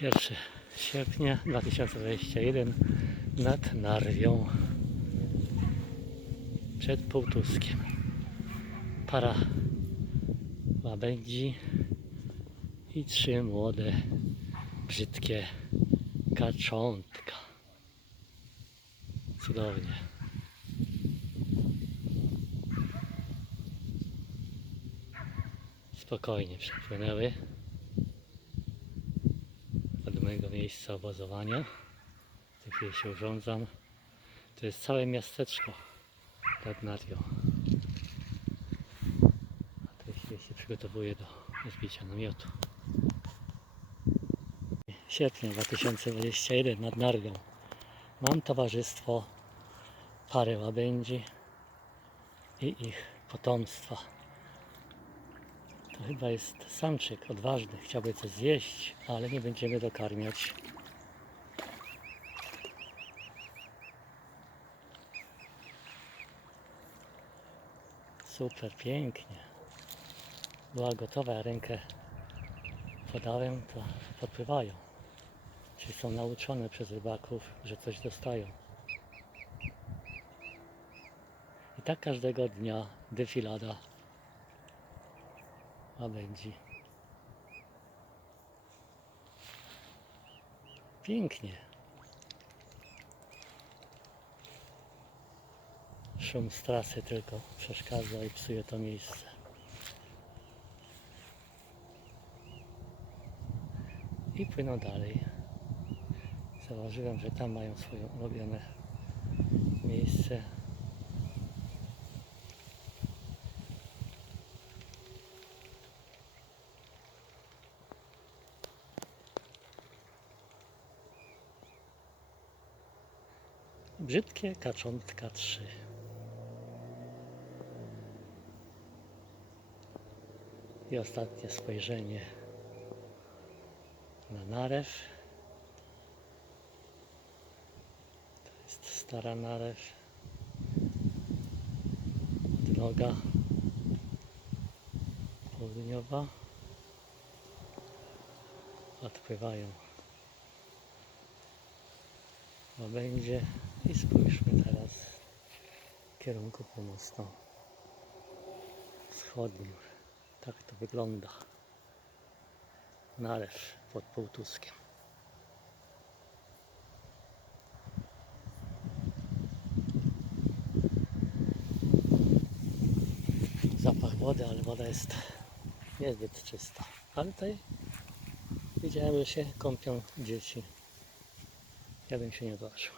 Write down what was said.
1 sierpnia 2021 nad Narwią przed Półtuskiem. Para łabędzi i trzy młode, brzydkie kaczątka. Cudownie. Spokojnie przepłynęły mojego miejsca obozowania. W tej chwili się urządzam. To jest całe miasteczko nad Narwią. A w tej chwili się przygotowuję do zbicia namiotu. Sierpnia 2021 nad Narwią. Mam towarzystwo pary łabędzi i ich potomstwa. To chyba jest samczyk odważny, chciałby coś zjeść, ale nie będziemy dokarmiać. Super, pięknie. Była gotowa, ja rękę podałem, to podpływają. Czyli są nauczone przez rybaków, że coś dostają. I tak każdego dnia defilada łabędzi. Pięknie. Szum z trasy tylko przeszkadza i psuje to miejsce. I płyną dalej. Zauważyłem, że tam mają swoje ulubione miejsce. Brzydkie kaczątka 3. I ostatnie spojrzenie na narew. To jest stara narew. Odnoga południowa. Odpływają łabędzie i spójrzmy teraz w kierunku północno-wschodnim. Tak to wygląda. Narew pod Półtuskiem. Zapach wody, ale woda jest niezbyt czysta. Ale tutaj widziałem, że się kąpią dzieci. Ja bym się nie odważył.